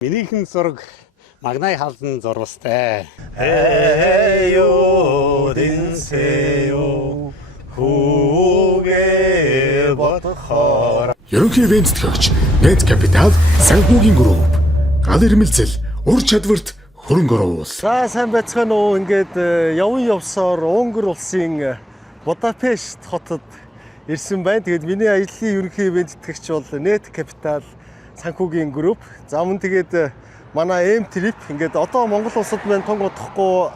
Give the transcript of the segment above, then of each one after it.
Минийхэн зураг Магнай хаалн зурвастай. Хэйо динсэйо хүүгээ бодохоор. Ерөнхий ивент төгч Net Capital санхүүгийн групп гал ирмэлзэл ур чадварт хөрөнгө оруулал. За сайн байцгаана уу. Ингээд явсаар Унгар улсын Будапешт хотод ирсэн байна. Тэгээд миний аяллаа ерөнхий ивент төгч бол Net Capital санхүүгийн групп. За мөн тэгээд манай M-Trip ингээд одоо Монгол улсад маань тунг удахгүй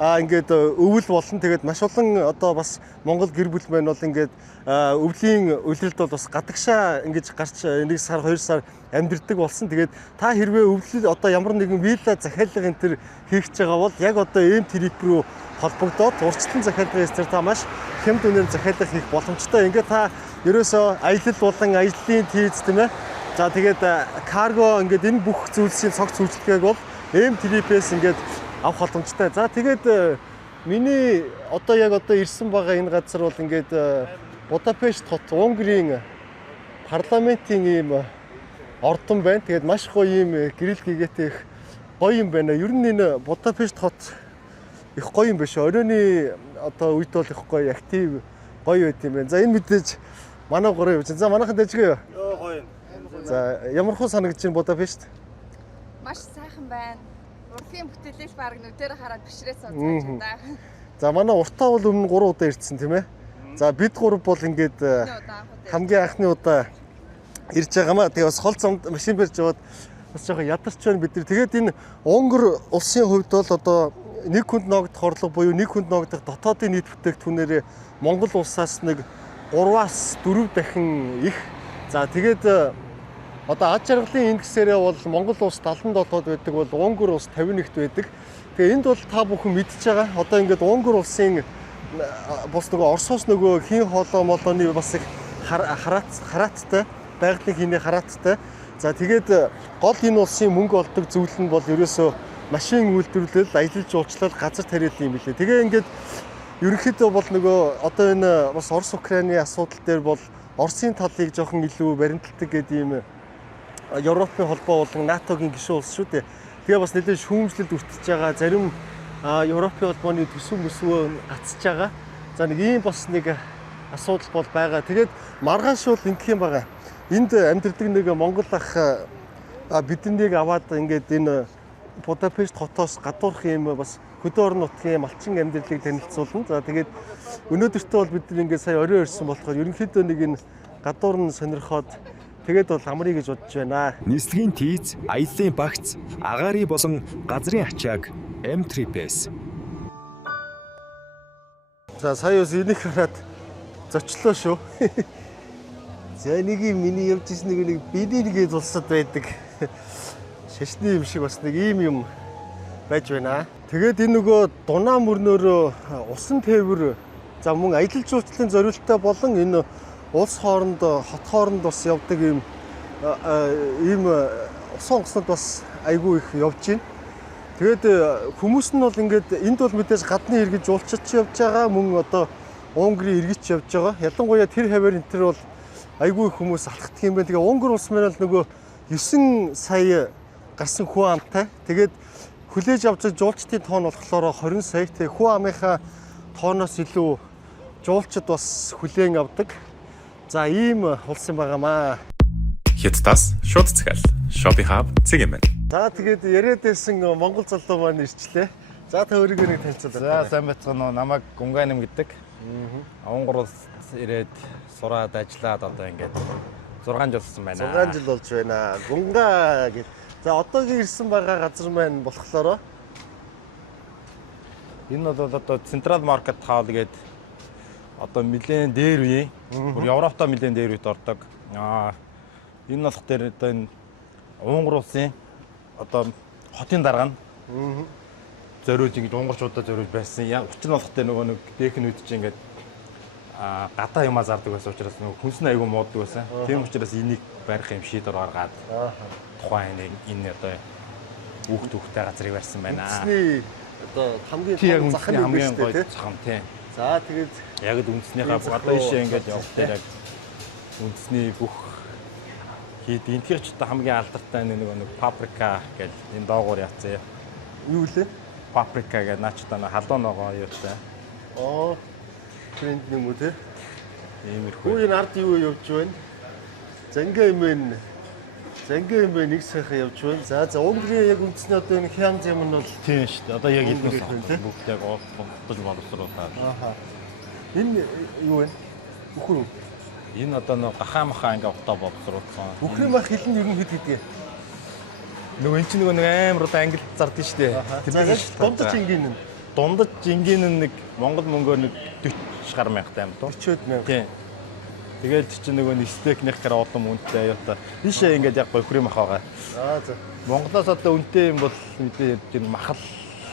ингээд өвөл болно. Тэгээд маш олон одоо бас Монгол гэр бүл маань бол ингээд өвлийн улиралд бол бас гадагшаа ингэж гарч 1 сар 2 сар амьдэрдэг болсон. Тэгээд та хэрвээ өвлөл одоо ямар нэгэн вилла захиалга энэ төр хийх гэж байгаа бол яг одоо M-Trip рүү холбогдоод урьдчилан захиалгын эсрэг та маш хямд үнээр захиалга хийх боломжтой. Ингээд та ерөөсөө аялал болон ажлын тийз тийм ээ. За тэгээд карго ингээд энэ бүх зүйлсийн цогц үйлчлэгээг бол M-Trip-ээс ингээд авах боломжтой. За тэгээд миний одоо ирсэн байгаа энэ газар бол ингээд Будапешт хот Унгарийн парламентийн ийм ордон байна. Тэгээд маш гоё ийм гэрэл гэгээтэй их гоё юм байна. Ер нь энэ Будапешт хот их гоё юм биш. Оройны одоо үед бол их гоё актив гоё байт юм байна. За энэ мэдээж манай гурав явж. За манайхан дэжгээ. Йоо гоё. За ямар хөө санагдаж байна Будапешт? Маш сайхан байна. Урлагийн бүтээлээс баг нүдээр хараад бишрээ сонсож байна. За манай уртаа бол өмнө 3 удаа ирсэн тийм ээ. За бид гурав бол ингээд хамгийн анхны удаа ирж байгаамаа. Тэгээ бас хол замд машин барьж яваад бас жоохон ядарч байна бид нар. Тэгээд энэ Унгар улсын хувьд бол одоо нэг хүнд ногдох орлого буюу нэг хүнд ногдох дотоодын нийт бүтээгдэхүүнээр Монгол улсаас нэг 3-аас 4 дахин их. За тэгээд одоо аж аргалын индексээрээ бол Монгол улс 77-д байдаг бол Унгар улс 51-т байдаг. Тэгээ энд бол та бүхэн мэдчихэж байгаа. Одоо ингээд Унгар улсын бос нөгөө Оросоос нөгөө хийн хоолой молооны бас их харааттай, байгалийн хийний харааттай. За тэгээд гол энэ улсын мөнгө олдог зүйл нь бол ерөөсөө машин үйлдвэрлэл, аялал жуулчлал, газар тариалан юм билээ. Тэгээ ингээд ерөнхийдөө бол нөгөө одоо энэ бас Орос Украины асуудал дээр бол Оросын талыг жоохон илүү баримталдаг гэдэг юм Европын холбоо болон НАТОгийн гишүүн улс шүү дээ. Тэгээ бас нэлээд шүүмжлэлд өртөж байгаа. Зарим Европын холбооны төсөв гацж байгаа. За нэг ийм бас нэг асуудал бол байгаа. Тэгээд маргааш бол ингэх юм байгаа. Энд амьдардаг нэг монгол ах биднийг аваад ингээд энэ Будапешт хотоос гадуурх юм бас хөдөө орон нутгийн малчин амьдралыг танилцуулна. За тэгээд өнөөдөртөө бол бид нэг ингээд сая орой ирсэн болохоор ерөнхийдөө нэг энэ гадуур нь сонирхоод тэгээд бол амрыг гэж бодож байна. Нислэгийн тийз, аяллаа багц, агаарын болон газрын ачааг M-Trip-ээс. За сая бас энийг хараад зочлоо шүү. За нэг юм миний явж ирсэн нэг бидний гээд улсад байдаг. Шашны юм шиг бас нэг ийм юм байж байна. Тэгээд энэ нөгөө дунаа мөрнөөрөө усан тээвэр за мөн аялал жуулчлалын зориулалтаа болон энэ улс хооронд хот хооронд бас явдаг ийм усан онгоцнод бас айгүй их явж байна. Тэгээд хүмүүс нь бол ингээд энд бол мэдээж гадны иргэж жуулчид ч явж байгаа мөн одоо Унгарийн иргэч явж байгаа. Ялангуяа тэр хавар энэ төр бол айгүй их хүмүүс алхдаг юм байна. Тэгээ Унгар улс маань бол нөгөө 9 сая гарсан хүн амтай. Тэгээд хүлээж авч байгаа жуулчдын тоон болохоор 20 сая. Тэгээ хүн амынхаа тооноос илүү жуулчид бас хүлээн авдаг. За ийм улс юм байгаамаа. Хятадаас шууд захиал. Shopping Hub цэг юм байна. За тэгээд яриад байсан Монгол залуу маань ирчлээ. За та өөрийгөө нэг танилцуулъя. За сайн байцгаана уу. Намайг Гунганим гэдэг. Унгар улс ирээд сураад ажиллаад одоо ингээд 6 жил болсон байна. 6 жил болж байна. Гунга гэж. За одоогийн ирсэн байгаа газар маань болохоор энэ бол одоо Central Market Hall гэдэг одоо нэлээд дээр үе. Бүр Европтой нэлээд дээр үед ордог. Энэ болох дээр одоо энэ Унгар улсын одоо хотын дарга нь зориулж ингэж унгарчуудаа зориулж байсан. Учир нь болох дээр нөгөө нэг дээхэн үед чинь ингээд гадаа юмаа зардаг байсан учраас нөгөө хүнс нь айгүй мууддаг байсан. Тийм учраас энийг барих юм шийдвэр гаргаад тухайн энэ одоо хүүхдэд газрыг барьсан байна. Үндэсний одоо хамгийн захын хамгийн гоё зам тий. За тэгээд яг л үндэснийхээ одоо ишээ ингэж явах дээр яг үндэсний бүх Хийд энтгэж та хамгийн алдартай нэг паприка гэж энэ доогуур яцсан. Юу лээ? Паприка гэж наач та халуун ногоо юутай. Тренд юм уу те? Иймэрхүү. Хүү энэ ард юу явж байна? Зангаа юм нэг сайхан явж байна. За Унгарийн яг үндэсний одоо энэ хянз юм нь бол Тийм шүү дээ. Одоо яг Өнгөрөх эднээс юм, тий? бүгд яг олдол боловсруулаад. энэ юу вэ? Үхэр. Энэ одоо нэг гахаа махаа ингээ утаа боловсруулсан. Үхрийн мах хилэн ер нь хэд гэдгээ. Нөгөө эн чинь нөгөө нэг амар одоо англи зардсан шүү дээ. Тэгэхээр дундаж ингийн нь дундаж жингийн нэг Монгол мөнгөөр нэг 40 гаруй мянгтай юм доо. 40-од мянга. Тийм. Тэгээд чинь нөгөө нэг стейкнийх гэр олон үнэтэй аюута. Бишээ ингээд яг гойхрын мах байгаа. За. Монголоос одоо үнэтэй юм бол мэдээ тийм махал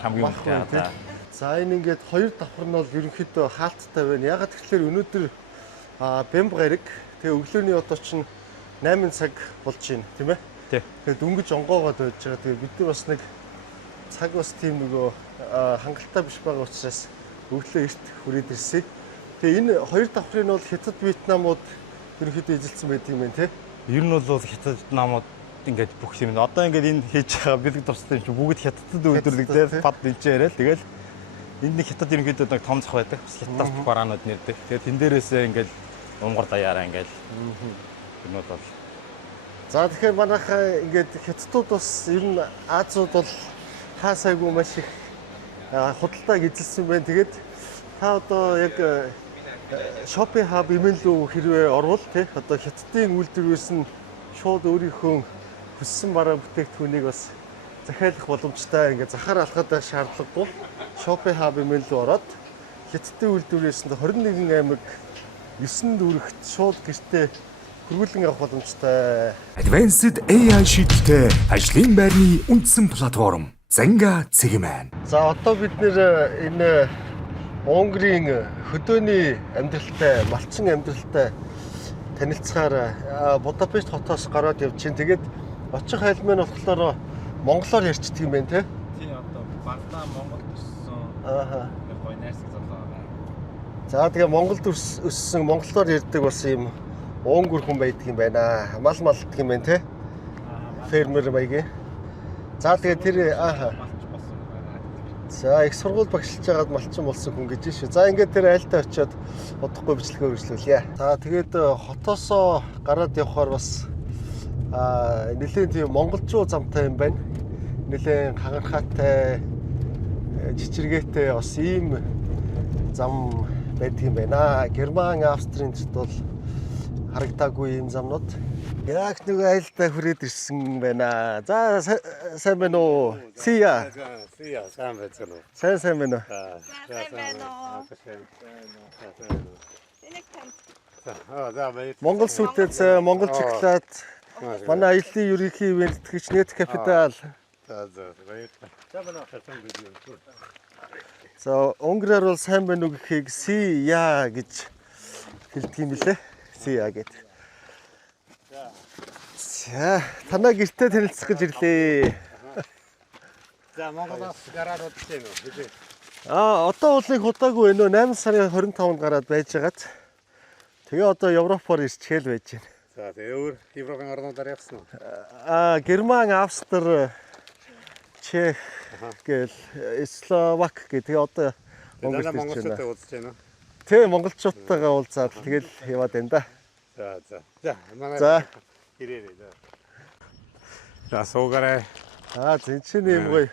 хамгийн үнэтэй аа. За энэ ингээд хоёр давхар нь бол ерөнхийдөө хаалттай байна. Ягаад гэвэл өнөөдөр бямб гариг тэгээ өглөөний одоо чинь 8 цаг болж байна тийм ээ. Тий. Тэгээд дөнгөж онгоогоод байж байгаа. Тэгээ бид нар бас нэг цаг бас тийм нөгөө хангалттай биш байгаа учраас өглөө эрт хүрээд ирсэн. Тэгээ энэ хоёр давхрын нь бол Хятад, Вьетнамууд ерөнхийдөө эзэлсэн байдаг юм байна тий. Ер нь бол Хятад намууд ингээд бүх юм. Одоо ингээд энэ хийж байгаа бэлэг тустай юм чи бүгд Хятадд үйлдвэрлэгдээд бад дэнчээ яриад тэгэл энэ нэг Хятад ерөнхийдөө нэг том зах байдаг. Хятадаас бараанууд нэрдэг. Тэгээд тэн дээрээсээ ингээд Унгар даяараа ингээд юмуд бол. За тэгэхээр манайхаа ингээд Хятадууд бас ер нь Азиуд бол хаасайгүй маш их худалдааг эзэлсэн байна. Тэгээд та одоо яг Shopee Hub имэнлүү хэрвээ орвол тий одоо Хятадын үйлдвэрээс нь шууд өөрийнхөө хүссэн бараа бүтээгдэхүүнийг бас захиалах боломжтой ингээд захаар алхаад байх шаардлагагүй Shopee Hub имэнлүү ороод Хятадын үйлдвэрээс нь 21 аймаг 9 дүүрэгт шууд гэртээ хөрвүүлэн авах боломжтой. Advanced AI шийдэлтэй ажлын байрны үндсэн платформ Зангаа Цэгмэн. За одоо бид нэр энэ Унгарийн хөдөөний амьдралтай, малчин амьдралтай танилцахаар Будапешт хотоос гараад явж чинь. Тэгээд очих хайлт маань болохоор монголоор ярьцдаг юм байна те. Тийм одоо багтаа Монгол өссөн. Гой найрсаг залуу байгаа. За тэгээ Монголд өссөн монголоор ярьдаг бас юм уунгөр хүн байдаг юм байна. Мал малдаг юм байна те. Фермер маягийн. За тэгээ тэр За их сургууль багшилж байгаад малчин болсон хүн гэж шүү. За ингээд тэр айлтаа очиод удахгүй бичлэгээ үргэлжлүүлье. За тэгээд хотоосоо гараад явхаар бас нэлээд тийм монголчуу замтай юм байна. Нэлээд хагархаатай жичиргээтэй бас ийм зам байдаг юм байна. Герман, Австрийн зэрт бол харагдаагүй ийм замнууд. Яг нэг айлтаа хүрээд ирсэн байна. За сайн байна уу? Сия. сайн байна уу? Сайн байна уу? Сайн байна уу? Энийг тань. Монгол сүлдээс Монгол чоколад. Манай аяллаа ерөнхий ивэнтгэгч Net Capital. За унгараар бол сайн байна уу гэхийг Сия гэж хэлдэг юм билээ. Сия гэдэг. За танаа гэртээ танилцах гэж ирлээ. За Монголоос гараад удсан уу? Одоо бол нэг удаагүй байна. 8 сарын 25-нд гараад байжгаад. Тэгээ одоо Европоор ирчээл байж байна. За тэгээ өөр Европын орнуудаар явсан уу? Герман, Австри, Чех гэл Словак гэх тэгээ одоо Монголд ирж Монголчуудтай байна. уулзж байна уу? Тэ монголчуудтайгаа уулзаад тэгэл яваад байна да. За манай За ирээрээ. За суугаарай. зэнчний юм гоё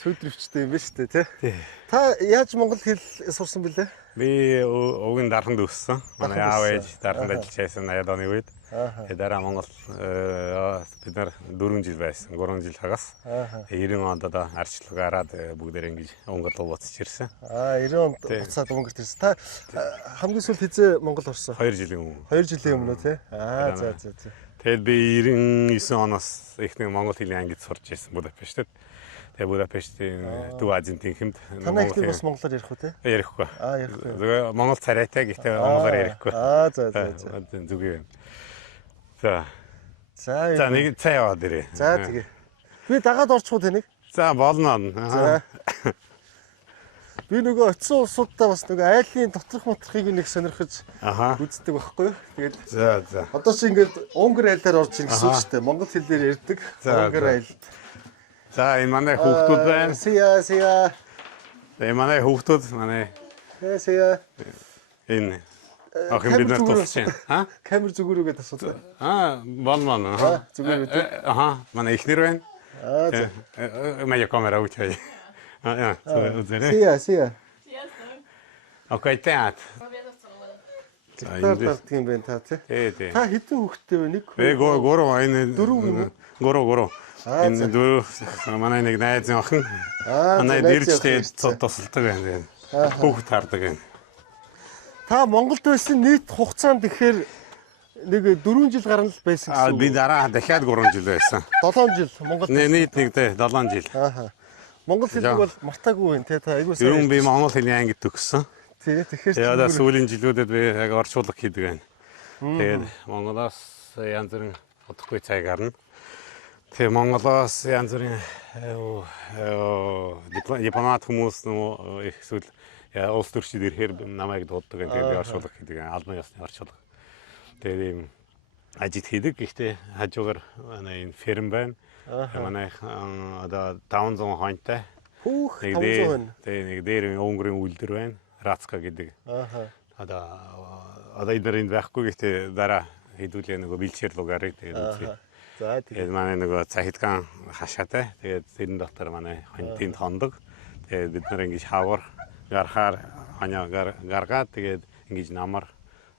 сүдрөвчтэй юм ба штэ тий. Та яаж монгол хэл сурсан бэлээ? Би өвгөн дарханд өссөн. Манай Дарханд аав өссөн. ээж дарханд ажиллаж байсан 80-аад оны үед. Тэгээд дараа Монгол бид нар 4 жил байсан. 3 жил хагас. 90 онд одоо арчлаг гараад бүгдээр ингэж Унгар руу буцаж ирсэн. 90 онд буцаад Унгарт ирсэн. Та хамгийн сүүл хизээ Монгол орсон? 2 жилийн өмнө. 2 жилийн өмнө тий. За. Тэгээд би 99 оноос ихний монгол хэлний ангид сурч ирсэн Будапештэд. Тэгээ Будапештийн Төв Азийн тэнхимд Танай ихний бас монголоор ярих уу тий? ярихгүй. Ярихгүй. Зөв монгол царайтай гэхдээ монголоор ярихгүй. За. Зүгээ юм. За За нэг цай яваад ирээ. За тэгээ. Би дагаад орчих уу тэнийг? За болно. За. Би нөгөө очисон улсуудаа бас нөгөө айлын доторх моторхыг нэг сонирхож Аха. үздэг байхгүй юу? Тэгээд За. одоо чи ингээд Унгар айлаар орж ирэх гэсэн үг шүү дээ. Монгол хэлээр ярьдаг. Унгар айл. За энэ манай хүүхдүүд байна. Сия. Энэ манай хүүхдүүд манай Сия. энэ ах юм бид нар тусч байна. Камер зүгээр үгээд асуудаг. Болмон. Зүгээр үү? Аха. Манай ихнэр байна. Моя камера учай. Сия. Окей, теат. Тартдаг юм байна та тий. Тий. Та хэдэн хүүхэдтэй вэ? Нэг. Гурав энэ Дөрөв. гурав. Энэ дөрөв манай нэг найз охин. Манай дэрчтэй тусалдаг байна. Хүүхд хардаг байна. Та Монголд байсан нийт хугацаанд тэгэхээр нэг 4 жил гарна л байсан гэсэн үг. Би дараа дахиад 3 жил байсан. 7 жил Монголд. Нийт нэгдээ 7 жил. Ааха. Монгол хэлийг бол мартаагүй байна те та айгуу Ер нь би монгол хэлний ангид төгссөн. тий тэгэхээр Тэгээд сүүлийн жилүүдэд би яг орчуулга хийдэг байна. Тэгээд Монголоос янз бүрийн удахгүй цай гарна. Тэгээд Монголоос янз бүрийн дипломат хүмүүс нөө их зүйл улс төрчид ирэхээр намайг дууддаг. Тэгээд би орчуулга хийдэг. Албан ёсны орчуулга. Тэгээд ийм ажил хийдэг. Гэхдээ хажуугаар манай энэ ферм байна. Манай одоо 500 хонтой. Хүүх 500. Тэгээд нэг дээр Унгарын үйлдвэр байна. Рацка гэдэг. Одоо эдгээр байхгүй гэхдээ дараа хэдүүлээ нөгөө бэлчээр лугаарыг тэгээд үзье. За тэгээд манай нөгөө цахилгаан хашаатай. Тэгээд тэрэн дотор манай хонтын хондог. Тэгээд бид нар ингэж хавар гарахаар ханя гаргаад тэгээд ингэж намар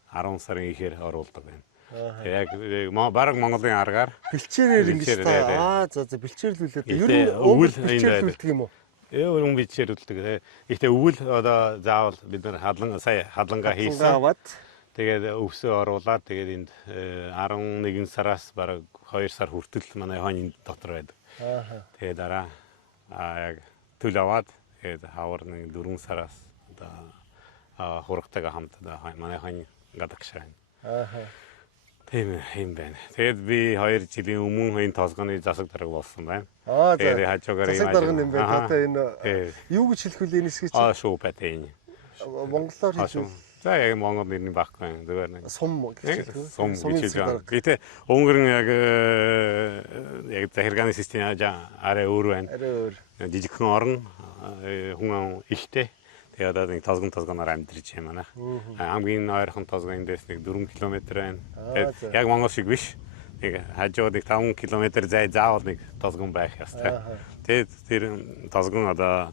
10 сарын ихээр оруулдаг байна. Яг баг Монголын аргаар бэлчээрээр ингэж та за бэлчээрлүүлээд ер нь өвөл бэлчээрлүүлдэг юм уу? Өрөн бичээрүүлдэг. Гэхдээ өвөл одоо заавал бид нар хадлангаа хийсэн. Тэгээд өвсөө оруулаад тэгээд энд 11 сараас бараг 2 сар хүртэл манай хонь дотор байдаг. Тэгээд дараа яг төл аваад тэгээд хавар нэг 4 сараас одоо хургатайгаа хамт манай хонь гадагш байна. Тийм юм байна. Тэгээд би 2 жилийн өмнө энэ толгойн засаг дарга болсон байна. Тэгээд хажуугаар засаг дарга юм байна. Одоо энэ юу гэж хэлэх вэ энэ хэсгийг? Шуу байтэн. Монголоор хэлвэл за яг монгол нэрний баггүй зүгээр нэг сум гэж хэлэх үү? Сум гэж байна. Гэтэ Унгарын яг захиргааны систем арай өөр байна. Арай өөр. Жижигхэн орон хүн ихтэй. Тэгээд одоо нэг толгоноор амьдарч юм байна. Хамгийн ойрхон толгой эндээс нэг 4 км байна. Яг Монгол шиг биш. Нэг хажууд нэг 5 км зай заавал нэг толгон байх ёстой. Тэгээд тэр толгон одоо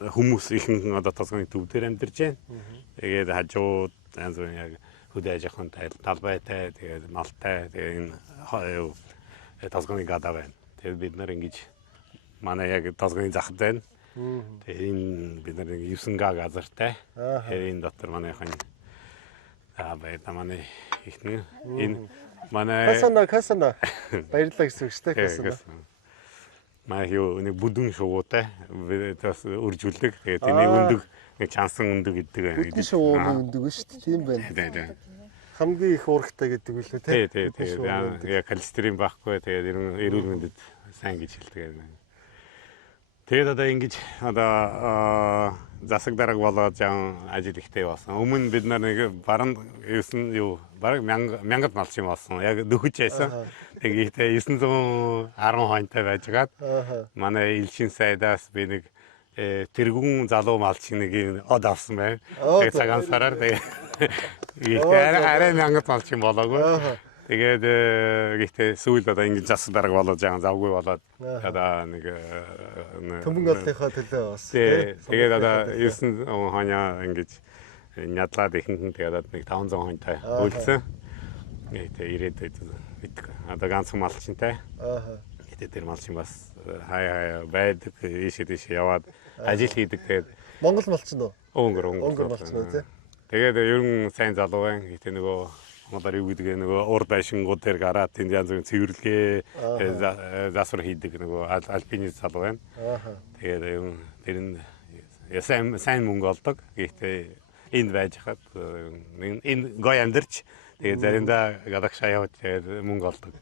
хүмүүс ихэнх одоо толгойн төв дээр амьдарч байна. Тэгээд хажууд янз бүрийн яг хөдөө аж ахуйн талбайтай, тэгээд малтай, тэгээд энэ толгойн гадаа байна. Тэгээд бид нар ингэж манай яг толгойн захад байна. Тэгээд энэ бид нар 9 га газартай. Тэгээд энэ дотор манай хань байта манай ихнэ энэ манай касана баярлалаа гэсэн үг шүү дээ касана. Манай юу нэг бүдүүн шувуутай бас үржүүлдэг. Тэгээд тэний өндөг нэг чансан өндөг гэдэг байна. Бүдүүн шувууны өндөг шүү дээ. Тийм байна. Хамгийн их уургатай гэдэг үү лээ тий. Тэгээд яг холестерин байхгүй. Тэгээд эрүүл мэндэд сайн гэж хэлдэг байна. Тэгээд одоо ингэж одоо засаг дарга болоод жан ажил ихтэй болсон. Өмнө бид нар нэг баран 9 юу бараг 1000 малчин болсон. Яг дөхөж байсан. Тэгээд 910 хонтой байжгаад манай элчин сайдаас би нэг тэргүүн залуу малчин нэг од авсан байна. Тэгээд цагаан сараар тэгээд арай 1000 малчин болоогүй. Тэгээд гэхдээ сүүл одоо ингэж засаг дарга болоод жаа завгүй болоод одоо нэг төмөн олонхоо төлөө бас. Тэгээд одоо 9 хоня ингэж нядлаад ихэнх тэгээд нэг 500 хонтой үлдсэн. Тэгээд ирээд байдаг. Одоо ганцхан малчинтай. Тэгээд тэр малчин бас хай байдаг. Ийшээ яваад ажил хийдэг. Тэгээд Монгол малчин уу? Унгар малчин уу тий. Тэгээд ер нь сайн залуу байна. Гэхдээ нөгөө Монголоор юу гэдэг нөгөө урд байшингууд дээр гараад тэнд янз бүрийн цэвэрлэгээ засвар хийдэг нөгөө альпинист залуу байна. Тэгээд тэр нь сайн мөнгө олдог. Гэхдээ энд байж хаад энэ гой амьдарч тэгээд заримдаа гадагшаа яваад тэгээд мөнгө олдог.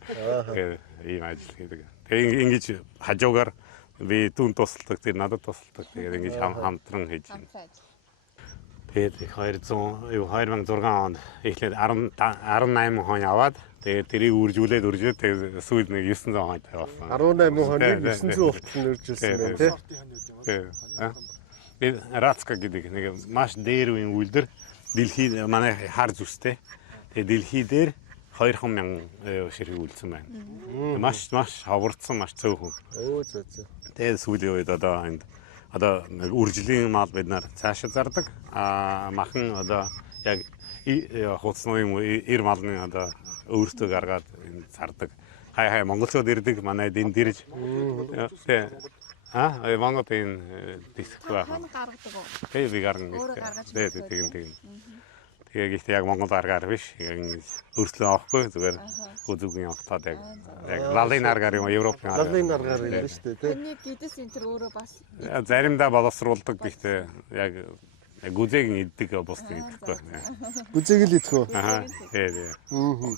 Тэгээд ийм ажил хийдэг. Тэгээд ингэж хажуугаар би түүнд тусалдаг, тэр надад тусалдаг. Тэгээд ингэж хамтран хийж байна. Хамтран. Тэгээд 2006 онд эхлээд 18 хон яваад тэгээд тэрийг үржүүлээд тэгээд сүүлд нэг 900 хонтой болсон. 18 хоног 900 болтол нэржүүлсэн байна тий. Тэгээд Рацка гэдэг нэг маш дээр үеийн үйлдвэр дэлхийд манай хар зүстэй. Тэгээд дэлхий дээр 2000 ширхэг үйлдсэн байна. Маш хаврцсан, маш цөөхөн. Өө зөө зөө. Тэгээд сүүлийн үед одоо нэг үржлийн мал бид нар цаашаа зардаг. Махан одоо яг хуцсны ир малны одоо өөртөө гаргаад зардаг. Хай монголчууд ирдэг манайд энд ирж. Монгол энэ диск байх. Хан гаргадаг уу? Тэгээд би гарна. Тэгээд тэгээд ихтэй яг монгол аргаар биш. Яг өөрчлөө авахгүй зүгээр үзүүгийн явахтаад яг лалын аргаар юм Европын аргаар. Лалын аргаар юм шүү дээ тий. Тэний гидс энэ төр өөрөө бас заримдаа боловсруулдаг гэхдээ яг гүзэг иддэг босдог идэхгүй. Гүзэг л идэх үү? Тэгээд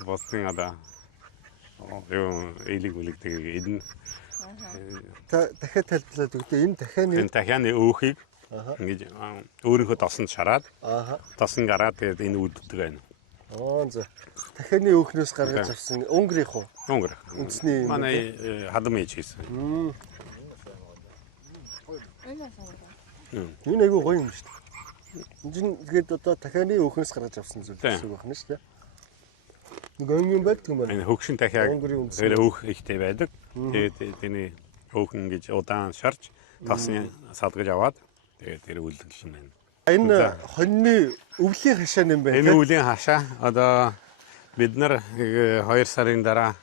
босдын одоо юу элэг үлэгдэг идэн. Дахиад тайлбарлаад өгдөө энэ дахианы өөхийг ингэж өөрийнхөө тосонд шараад тосон гараад тэгээд энэ үлддэг байна. За. Дахианы өөхнөөс гаргаж авсан Унгрих уу? Унгри. Үндэсний манай хадам ээж хийсэн. Энэ айгүй гоё юм шүү дээ. Энд тэгээд одоо дахианы өөхнөөс гаргаж авсан зүйл гэсэн үг байна шүү дээ. Нэг юм байдаг юм байна. Энэ хөгшин дахиаг тэр өөх ихтэй байдаг. Тэгээд тэний өөхн гэж удаан шарж тосны салгаж аваад тэгээд тэр үлдэл юм байна. Энэ хоньны өвлийн хашаа юм байна. Энэ өвлийн хашаа одоо бид нар 2 сарын дараа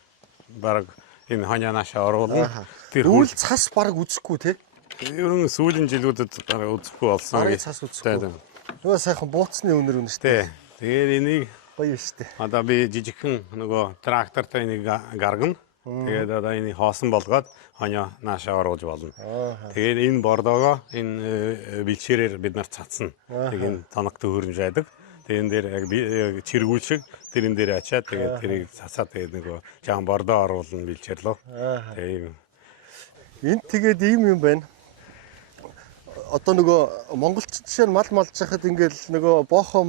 баг энэ хоньяанашаа оруулна. Тэр үйл цас баг үзэхгүй те. Ерөн сүүлийн жилүүдэд баг үзэхгүй болсон. Цас үзэхгүй. Нөгөө сайхан бууцны өнөр үнэ шүү дээ. Тэгээд энийг гоё шүү дээ. Одоо би жижигхэн нөгөө трактортай энийг гаргана. Тэгээд одоо энийг хоосон болгоод хоньо наашаа оруулж болно. Тэгээд энэ бордоогоо энэ бэлчээрээр бид нар цацна. Тэг энэ тоногт хөрөмж байдаг. Тэгээд энэ дээр яг чиргүүл шиг тэрэн дээр ачаад тэгээд тэрийг цацаад тэгээд нөгөө жаан бордоо оруулна бэлчээрлөө. Тэгээд энд тэгээд ийм юм байна. Одоо нөгөө монголч жишээ нь мал малж хахад ингээл нөгөө боохоо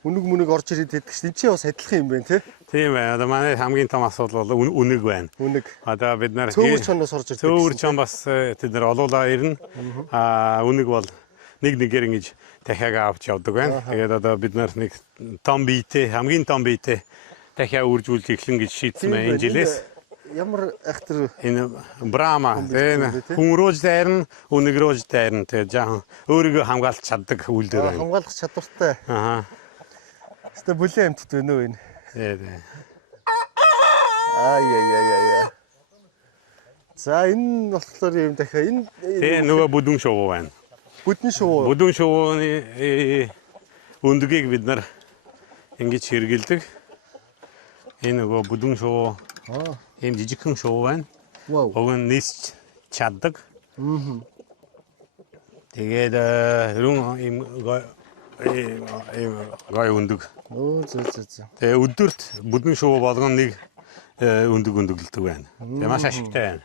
үнэг орж ирээд байдаг ш. Энд чи бас адилхан юм байна тий. Тийм байна. Одоо манай хамгийн том асуудал бол үнэг байна. Үнэг. Одоо бид нар цөөвөр чоноос орж ирдэг. Цөөвөр чон бас тэд нар олуулаа ирнэ. Үнэг бол нэгээр ингэж дахиад авч явдаг байна. Тэгээд одоо бид нар нэг том биетэй хамгийн том биетэй дахиад үржүүлж эхлэн гэж шийдсэн байна энэ жилээс. Ямар ахтар энэ брама энэ хүн рууж дайрна, үнэг рууж дайрна. Тэгээд жаахан өөрийгөө хамгаалж чаддаг үйлдэл байна. Хамгаалах чадвартай. Тэ бүлээн амтд байна уу энэ? Тий. Яа. За энэ болохоор юм дахиад энэ тий нөгөө бүдүүн шувуу байна. Бүдүүн шувуу. Бүдүүн шувууны өндгийг бид нар ингэж хэргэлдэг. Энэ нөгөө бүдүүн шувуу. Ийм жижигхэн шувуу байна. Уг нь нийсч чаддаг. Тэгээд ийм гой өндөг. Зөө. Тэгээ өдөрт бүдүүн шувуу болгон нэг өндөглөдөг байна. Тэгээ маш ашигтай байна.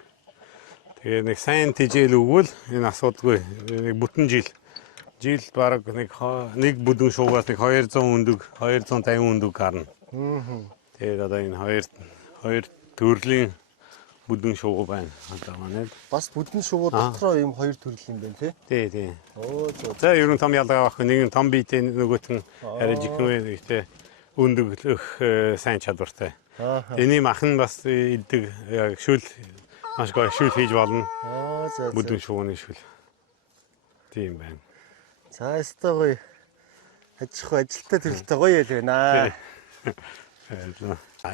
Тэгээ нэг сайн тижэл өгвөл энэ асуудалгүй нэг бүтэн жил бараг нэг бүдүүн шуугаас нэг 200 өндөг 250 өндөг гарна. Тэгээд одоо энэ хоёр төрлийн бүдүүн шувуу байна. Одоо манайд бас бүдүүн шувуу дотроо ийм хоёр төрөл юм байна тий. Тий. За ерөн том ялгаа авах нэг том биетэй нөгөөт нь арай жихэн ихтэй өндөглөх сайн чадвартай. Эний махан бас иддэг яг шүл маш гоё шүл хийж болно. Бүдүүн шувууны шүл. Тийм байна. За өстой гоё. Ажилтай төрөлтэй гоё ял байна.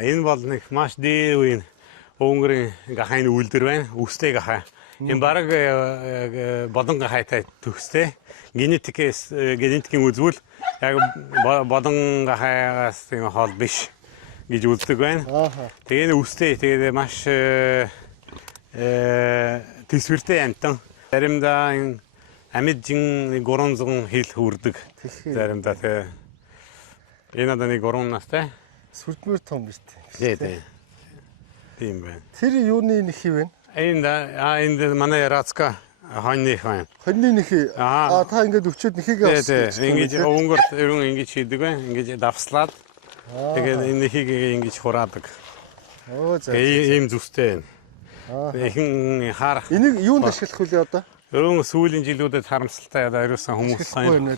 Энэ бол нэг маш дээр үеийн Унгарын гахайн үйлдвэр байна. Үстэй гахай. Энэ бараг бодон гахайтай төгстэй. Генетикийн үзвэл яг бодон гахайгаас тийм хоол биш гэж үздэг байна. Тэгээ үстэй тэгээ маш төсвөртэй амтан. Заримдаа амьд жин 300 хил хүрдэг. Заримдаа тэгээ энэ одоо нэг 3 настай. Сүрдмөр том биш тий. Тийм байна. Тэр юуны нөхий вэ? Энд манай Рацка хоньных байна. Хоньны нэхий. Аа. Та ингээд өчөөд нэхийгээ Тэгээд ингэж өнгөрт ерөн ингэж хийдэг бай. Ингэж давслаад тэгээд энэ нэхийг ингэж хураадаг. Оо за. Ийм зүстэй. Ихэн харах. Энийг юунд ашиглах вэ одоо? Ерөн сүүлийн жилүүдэд харамсалтай ерөөсөн хүмүүс сайн.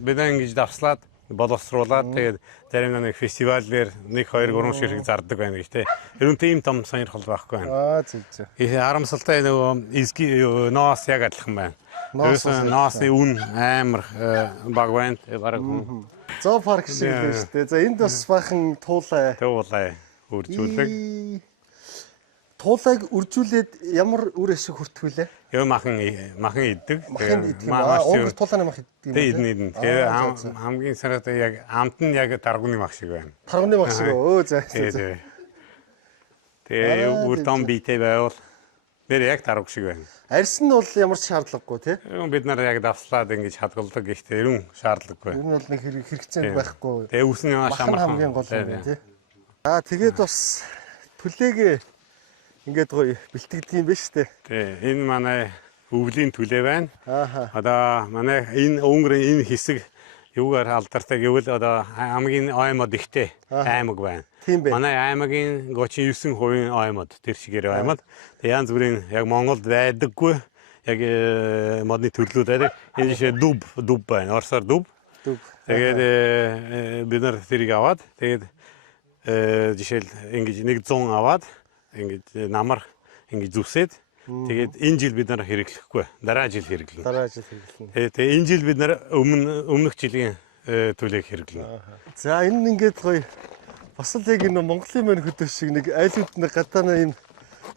Бид ингэж давслаад боловсруулаад тэгээд зарим нэг фестивалээр 1 2 3 ширхэг зардаг байна гэж те. Ерөн тийм том сонирхол байхгүй байна. Зөв. Харамсалтай нөгөө эски ноос яг адилхан байна. Ерөөсөн ноосны үн амар баг байна. Бараг Зоо парк шиг л шүү дээ. За энд бас бахан туулай. Туулай үржүүлэг. Туулайг үржүүлээд ямар үр ашиг хүртэх вүлээ? Ёо махан иддэг. Өнгөр туулааны мах иддэг юм. Тэгээд тэгээд хамгийн сараад яг амт нь яг даргууны мах шиг байна. Таргууны мах шиг өө за. Тэгээд үр том биетэй байвал нэр яг даргуй шиг байна. Арьс нь бол ямар ч шаардлагагүй тий. Бид нар яг давслаад ингэж хадгалдаг гэхдээ ерөн шаардлагагүй. Энэ бол нэг хэрэгцээнд байхгүй. Тэгээд үсний маш амархан хамгийн гол юм тий. Тэгээд бас түлээг ингээд гоё бэлтгэдэг юм биш үү? Тий. Энэ манай өвлийн түлээ байна. Ааха. Одоо манай энэ өнгөрийн энэ хэсэг юугаар алдартай гэвэл одоо хамгийн аймаг ихтэй аймаг байна. Тийм байна. Манай аймагийн 39% аймаг тэр шигээр аймаг. Тэгээ янз бүрийн яг Монголд байдаггүй яг модны төрлүүд байдаг. Энэ жишээ дуб байна. Орсоор дуб. Тэгээд бид нар тэрийг аваад тэгээд жишээл ингэж 100 аваад ингэж намар ингэж зүсээд тэгээд энэ жил бид нар хэрэглэхгүй дараа жил хэрэглэнэ. Тэгээд энэ жил бид нар өмнөх жилийн төлөйг хэрэглэнэ. За энэ ингээд гоё бас л яг энэ Монголын мань хөдөө шиг нэг айлууд нэг гадаана юм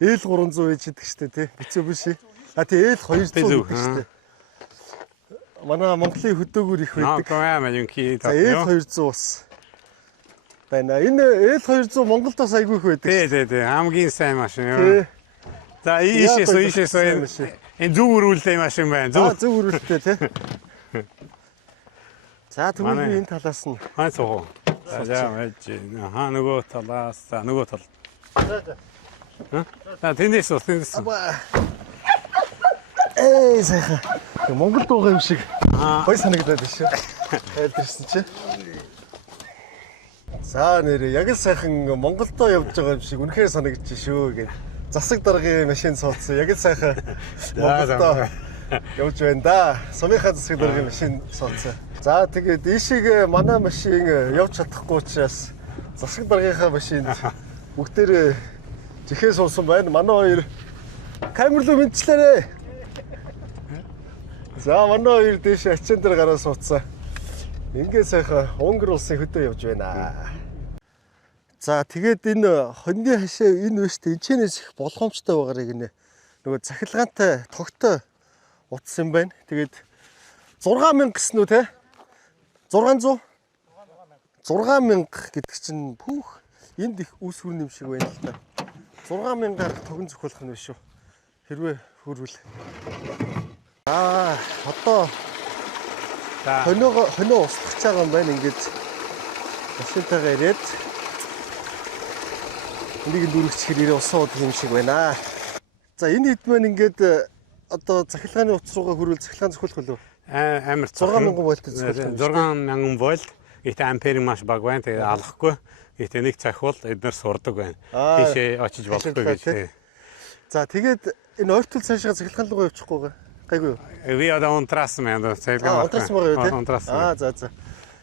ээл 300 ээж идэг штэ тий. Хэцүү биш. Тий ээл 200 идэг штэ. Манай Монголын хөдөөгөр их байдаг. За ээл 200 бас байна. Энэ ээл 200 Монголд бас айгүй их байдаг. Тий. Хамгийн сайн машин. За ийшээс энэ зөв өрүүлтэй машин байна. Зөв өрүүлтэй тий. За түрүүний энэ талаас нь хаа суу. За нөгөө талаас нөгөө тал. Тэндээс. Сайхан. Монголд байгаа юм шиг гоё санагдаад байна шүү. Айлдэрсэн чи. За нэрээ яг л сайхан Монголдоо явж байгаа юм шиг үнэхээр санагдаж шүү гэж. Засаг даргын машин суудсан. Яг л сайхан Монголдоо явж байна да. Сумынхаа засаг даргын машин суудсан. За тэгээд ийшээ манай машин явж чадахгүй учраас засаг даргынхаа машинд бүгдээрээ жихээ суусан байна. Манай хоёр камер руу мэдчлээрээ. За манай хоёр дээш ачаан дээр гараа суудсан. Ингээд сайхан Унгар улсын хөдөө явж байна. За тэгээд энэ хоньны хашаа энэ өштэй энэчнээс их болгоомжтой байгаарыг нэ нөгөө цахилгаантай тогтой утас юм байна. Тэгээд 6000 гэсэн үү те? 600 гэдэг чинь пүүх энд их үс хүрн юм шиг байна л да. 6000-аар тогон зохиолох нь биш үү? Хэрвээ хүрвэл. Одоо хоньоо устгах байгаа юм байна. Ингээд машинтайгаа ирээд энийг дүүргчээр ирээ усан уудаг юм шиг байна. За энэ хэд маань ингээд одоо цахилгааны утас руугаа хүрвэл цахилгаан зохиолох болов? Амар 6000 вольт зохиолох. 6000 вольт. Гэхдээ ампер маш бага байна. Тэгээд алахгүй. Гэхдээ нэг цахиул эдгээр сурдаг байна. Тийшээ очиж болохгүй гэж. За тэгээд энэ ойртол цаашаа цахилгаан руугаа явчихгүйгээ. Гайгүй юу? Ви одоо унтрас мэн цахилгаан. Унтрас байгаа юу те?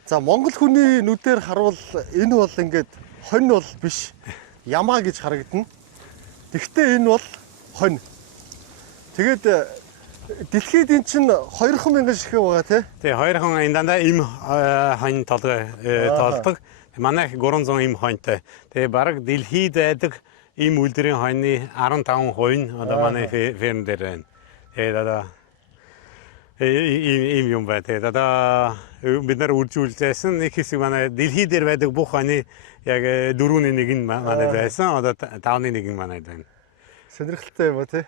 За Монгол хүний нүдээр харуул энэ бол ингээд хонь бол биш. Ямаа гэж харагдана. Тэгвэл энэ бол хонь. Тэгээд дэлхийд эн чинь 2000 ширхэг байгаа тий. Тий 2000 энэ дандаа им хонь толдог. Манай 300 им хоньтой. Тэгээ бараг дэлхийд байдаг им үлдрийн хоньны 15% нь одоо манай ферм дээр байна. Тэгээд одоо им юм байна. Тэгээд одоо бид нар үржүүлжсэн нэг хэсэг манай дэлхий дээр байдаг бүх хоньны яг 4-ний 1 нь манай байсан. Одоо 5-ны 1 нь манай байна. Сонирхолтой юм ба тий.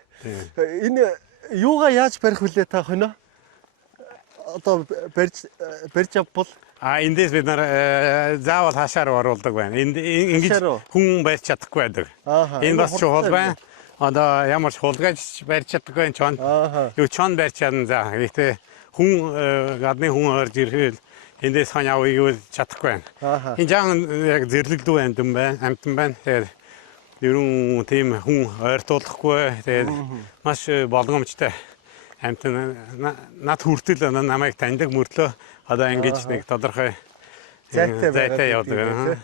Энэ юугаа яаж барих вүлээ та хоньо? Одоо барьж авбал эндээс бид нар заавал хашаар оруулдаг байна. Ингэж хүн барьж чадахгүй байдаг. Энэ бас чухал байна. одоо ямар ч хулгайч барьж чаддаггүй чон. Юу чон барьж чадна за. Гэхдээ хүн гадны хүн орж ирэхэд эндээс хан явъя гэвэл чадахгүй байна. Энэ жаахан яг зэрлэгдүү амтан байна. Тэгээд ерөн тийм хүн ойртуулахгүй. Тэгээд маш болгоомжтой амтан над хүртэл намайг таньдаг мөртлөө одоо ингэж нэг тодорхой зайтай явдаг.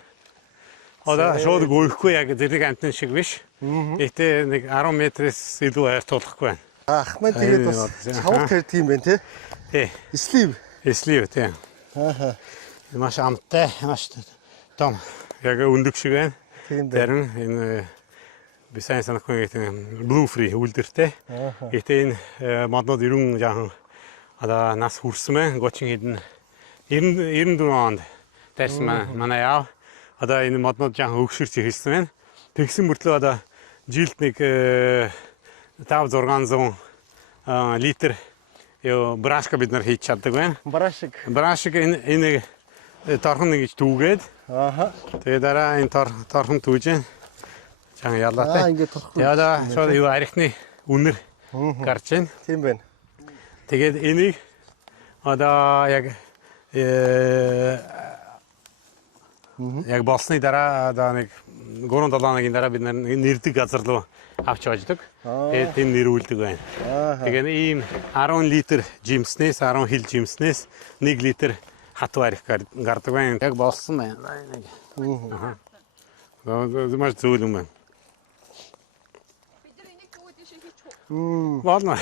Одоо шууд гүйхгүй яг зэрэг амтан шиг биш. Гэхдээ нэг 10 метрээс илүү ойртуулахгүй байна. Ахмад тэгээд бас чавд хэрдэг юм байна тий. Слив тий. Маш амттай, маш том. Яг өндөг шиг байна. Зарим энэ бисайн санахгүй гэдэг blue free үлдэртэй. Гэхдээ энэ моднод 90 жаахан одоо нас хүрсэн байна. 30 хэдэн 94 онд тарьсан манай яав. Одоо энэ моднод жаахан өгшөрч ирсэн байна. Тэгсэн мөртлөө одоо жилд нэг 5-600 литр ёо брашка бид нар хийж чаддаг байна. Брашик энэ торхон нэгж түүгээд. Тэгээ дараа энэ торхон түүж жаахан ялаатай. Тэгээ одоо шууд юу арихны үнэр гарч байна. Тийм байна. Тэгээд энийг одоо яг болсны дараа одоо нэг 3-7 хоногийн дараа бид нэрдэг газар руу авч явдаг. Тэгээд энэ нэрүүлдэг байна. Тэгээд ийм 10 литр жимснээс 10 хил жимснээс 1 литр хатуу арих гардаг байна. Яг болсон байна. Маш зүйл юм байна. Бид нар энийг бүгд ийшээ хийчих үү? Болно.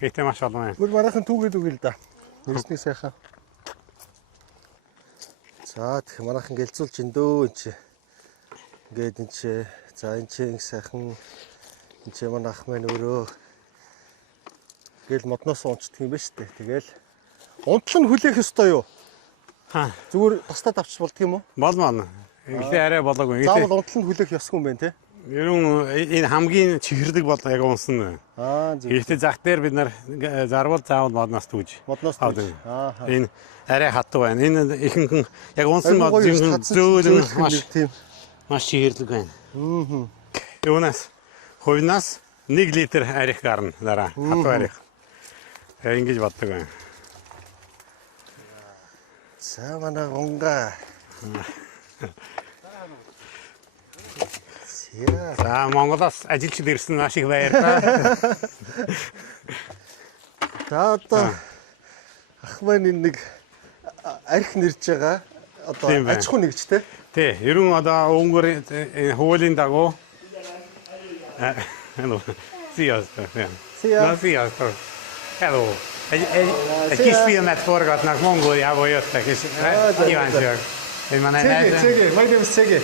Гэтэ маш олон байна. Бүр маргахан түүгээд үгүй л да. Нэрсний сайхан. За тэг маргахан гэлзүүлж индөө энэ чи. Ингээд энэ чи за энэ чи сайхан энэ чи манай ах маань өөрөө гэл модноос унцдаг юм ба штэ. Тэгэл унтлан хүлээх ёстой юу? Зүгээр тастад авч болдго юм уу? Болно. Ихлэ арай болоогүй. Заавал унтлан хүлээх ёсгүй юм байна те. Ерөн энэ хамгийн чихэрдэг бол яг унсан. Гэхдээ зах дээр бид нар зарвал заавал модноос түүж. Энэ арай хатуу байна. Энэ ихэнхэн яг унсан мод зөөлөн маш чихэрлэг байна. Юунаас хувинаас 1 литр арих гарна дараа хатуу арих. Ингэж боддог байна. За манай гонга. За Монголоос ажилчид ирсэн маш их баярлалаа. За одоо ах маань нэг арх нэрж байгаа. Одоо аж ахуй нэгж те. Тий, ерөн одоо өнгөр хуулийн дагуу hello. See us. Hello. Het kiest via met voorgaat naar Mongolia, waar je het is. Ivan zegt. Цэгэ, my name is Цэгэ.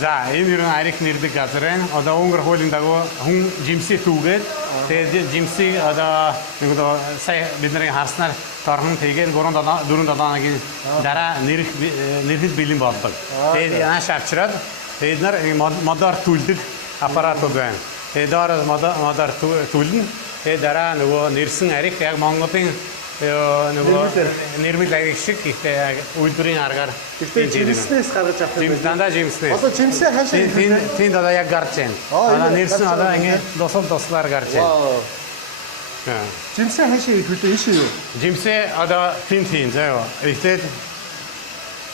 За, энэ юу арих нэрдэг газар байна. Одоо өнгөр хуулийн дагуу хүн жимсээ түүгээд тэгээд жимсийг одоо нэг одоо сая бидний харснаар торхон тэгээд 4-7 хоногийн дараа нэрхэд бэлэн болдог. Тэгээд яаш авчираад тэгээд нар модоор түлдэг аппаратууд байна. Тэгээд дараа модоор түлэн тэгээд дараа нөгөө нэрсэн арих яг Монголын нөгөө нэрмэл арих шиг ихтэй үйлдвэрийн аргаар жимснээс гаргаж авах юм. Дандаа жимснээс. Одоо жимсээ хаашаа тэнд одоо яг гарч байна. Одоо нэрсэн одоо ингэ дослаар гарч байна. Жимсээ хаашаа төлөө ийш юу? Жимсээ одоо тэнд заяа. Ихтэй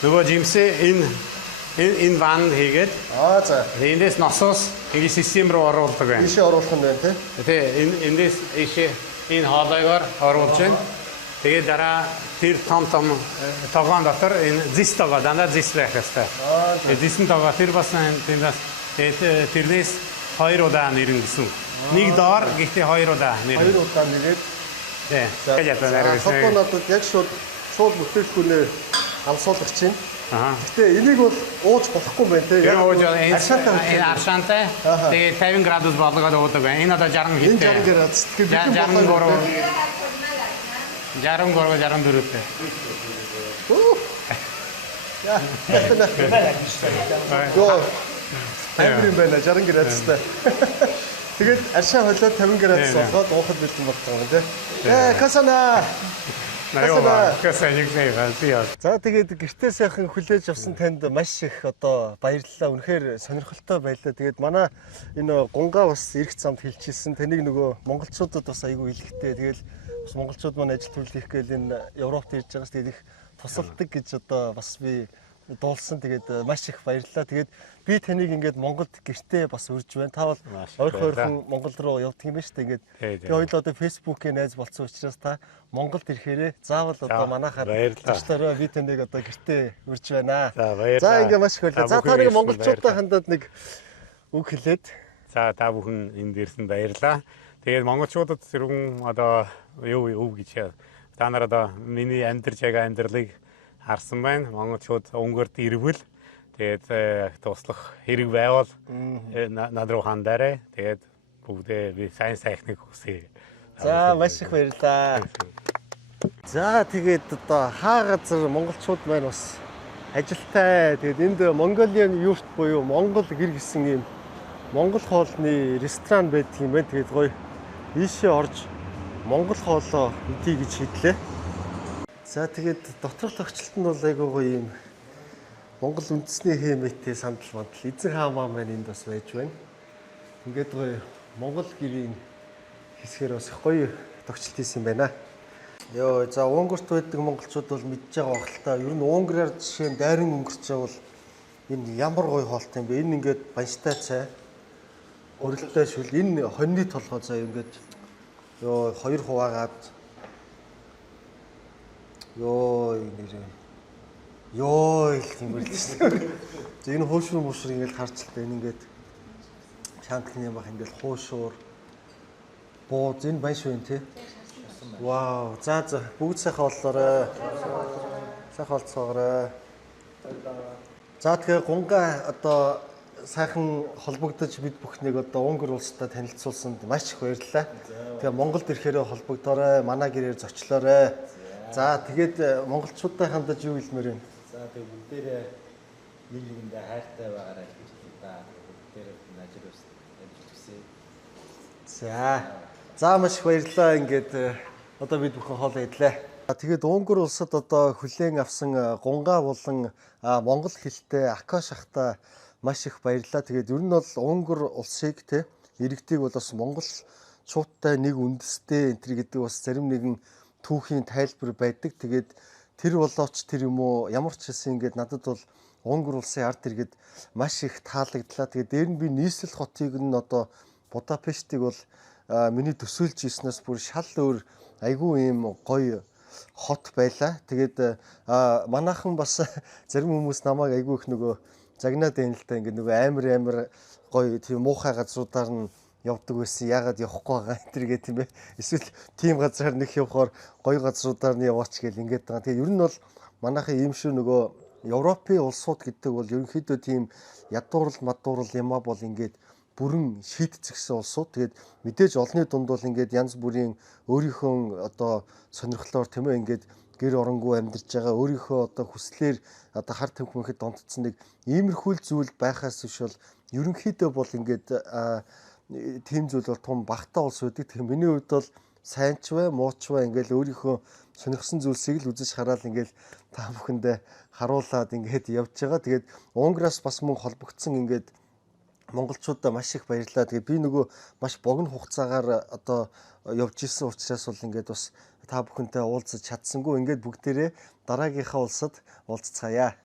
нөгөө жимсээ энэ ван хийгээд за. Эндээс носоос ингэ систем руу оруулдаг байна. Ийшээ оруулах юм байна тий. Тэгээ эндээс ийшээ энэ хоолойгоор оруулж байна. Тэгээд дараа тэр том тогоон дотор энэ зис тогоо дандаа зис байх ёстой. Зисэн тогоо тэр бас тэндээс тэрнээс 2 удаа нэрнэ гэсэн. Нэг доор гэхдээ 2 удаа нэрнэ. 2 удаа нэрээд. Тий. Тэгээд нэрвэсэн. Одоо надад яг шууд бүтээлгүүнээ амсуулагч чинь. Гэтэ энийг бол ууж болохгүй байна те. Яг ууж энэ аршантай. Тэгээд 50 градус болгоод уудаг байна. Энэ одоо 60 хиттэй. Энэ 60 градус. Тэгэхээр 63-64-тэй. Гоо. Амрын байна 60 градустай. Тэгээд аршаа холиод 50 градус болгоод уухад бэлдэн болж байгаа юм тий. Касана. За тэгээд гэртээ сайхан хүлээж авсан танд маш их одоо баярлалаа. Үнэхээр сонирхолтой байлаа. Тэгээд манай энэ гунгаа бас ирэх замд хэлчихсэн. Таныг нөгөө монголчуудад бас айгүй илгэхтэй. Тэгэл бас монголчууд маань ажил төрөл хийх гээл энэ Европт ирж байгаас тэгээд их тусалдаг гэж одоо бас би дуулсан. Тэгээд маш их баярлалаа. Тэгээд би таныг ингээд Монголд гэртээ бас урьж байна. Та бол ойрхон Монгол руу явдаг юм байна шүү дээ. Ингээд тэгээ хоёул одоо фэйсбүүкийн найз болсон учраас та Монголд ирэхээрээ заавал одоо манайхаар туслаарай. Би таныг одоо гэртээ урьж байна. За ингээд маш их баярлалаа. За та нэг монголчуудаа хандаад нэг үг хэлээд. За та бүхэн энд ирсэн баярлалаа. Тэгээд монголчуудад зэрэгэн одоо юу гэж та нар одоо миний амьдарч байгаа амьдралыг харсан байна. Монголчууд өнгөрт ирвэл тэгээд туслах хэрэг байвал над руу хандаарай. Тэгээд бүгдээ би сайн сайхныг хүсье. За маш их баярлалаа. За тэгээд одоо хаа газар монголчууд маань бас ажилтай. Тэгээд энд Mongolian Yurt буюу Монгол гэр гэсэн юм монгол хоолны ресторан байдаг юм байна. Тэгээд гоё ийшээ орж монгол хоолоо идье гэж хэллээ. За тэгээд доторх тогтчлолт нь бол айгүй гоё юм монгол үндэсний хэмээтэй сандал мандал эзэн хаамаа маань энд бас байж байна. Ингээд гоё монгол гэрийн хэсгээр бас гоё тогтчлолт хийсэн юм байна. Йоо за Унгарт байдаг монголчууд бол мэдж байгаа бах л та. Ер нь Унгараар жишээ нь дайран өнгөрч байвал энэ ямар гоё хоолтой юм бэ? Энэ ингээд банштай цай, өрөлттэй шүл, энэ хоньны толгой заа ингээд ёо 2 хуваагаад ёо нэрээ ёо их юм байл шүү дээ. За энэ хуушур мушур ингээд харж л та энэ ингээд шаантхны юм бах ингээд хуушур бууз энэ баяш байна тий. Вау за бүгд сайхан боллоорой. Сайхан болцоогоорой. За тэгээ гунгаа одоо сайхан холбогдож бид бүхнийг одоо Унгар улстай танилцуулсанд маш их баярлалаа. Тэгээ Монголд ирэхээрээ холбогдоорой, манай гэрээр зочлоорой. За тэгээд монголчуудаа хандаж юу хэлмээр вэ? За тэгээ бүгдээрээ нэг нэгэндээ хайртай байгаарай гэж хэлээ. Бүгдээрээ нажир өсөй. За маш их баярлалаа. Ингээд одоо бид бүхэн хоол идлээ. Тэгээд Унгар улсад одоо хүлээн авсан гунгаа болон монгол хэлтэй Акош ахта маш их баярлалаа. Тэгээд ер нь бол Унгар улсыг те иргэдийг бол бас монголчуудтай нэг үндэстэй энэ гэдэг бас зарим нэгэн түүхийн тайлбар байдаг. Тэгээд тэр болооч тэр юм уу ямар ч хэсэн ингээд надад бол Унгар улсын ард иргэд маш их таалагдлаа. Тэгээд дээр нь би нийслэл хотыг нь одоо Будапештийг бол миний төсөөлж ирснээс бүр шал өөр айгүй юм гоё хот байлаа. Тэгээд манайхан бас зарим хүмүүс намайг айгүй их нөгөө загнаад байна л та ингээд нөгөө амар гоё тийм муухай газруудаар нь явдаг байсан. Яагаад явахгүй байгаа энэ төр гэх юм бэ? Эсвэл тийм газраар нэг явахаар гоё газруудаар нь яваач гэл ингээд байгаа. Тэгээд ер нь бол манайхан ийм шүү нөгөө Европын улсууд гэдэг бол ерөнхийдөө тийм ядуурл мадуурл юмаа бол ингээд бүрэн шийдцэгсэн улсууд. Тэгээд мэдээж олонний дунд бол ингээд янз бүрийн өөрийнхөө одоо сонирхлоор тийм ээ ингээд гэр оронгүй амьдарч байгаа өөрийнхөө одоо хүслээр одоо хар тамхи донтцсон нэг иймэрхүү зүйл байхаас биш бол ерөнхийдөө бол ингээд тийм зүйл бол том багтаа улс байдаг. Тэгэхээр миний хувьд бол сайн ч бай, муу ч бай ингээл өөрийнхөө сонирхсан зүйлсийг л үзэж хараад ингээл та бүхэндээ харуулад ингээд явж байгаа. Тэгээд Унгараас бас мөн холбогдсон ингээд монголчуудаа маш их баярлалаа. Тэгээд би нөгөө маш богино хугацаагаар одоо явж исэн учраас бол ингээд бас та бүхэнтэй уулзаж чадсангүй. Ингээд бүгдээрээ дараагийнхаа улсад уулзцаая.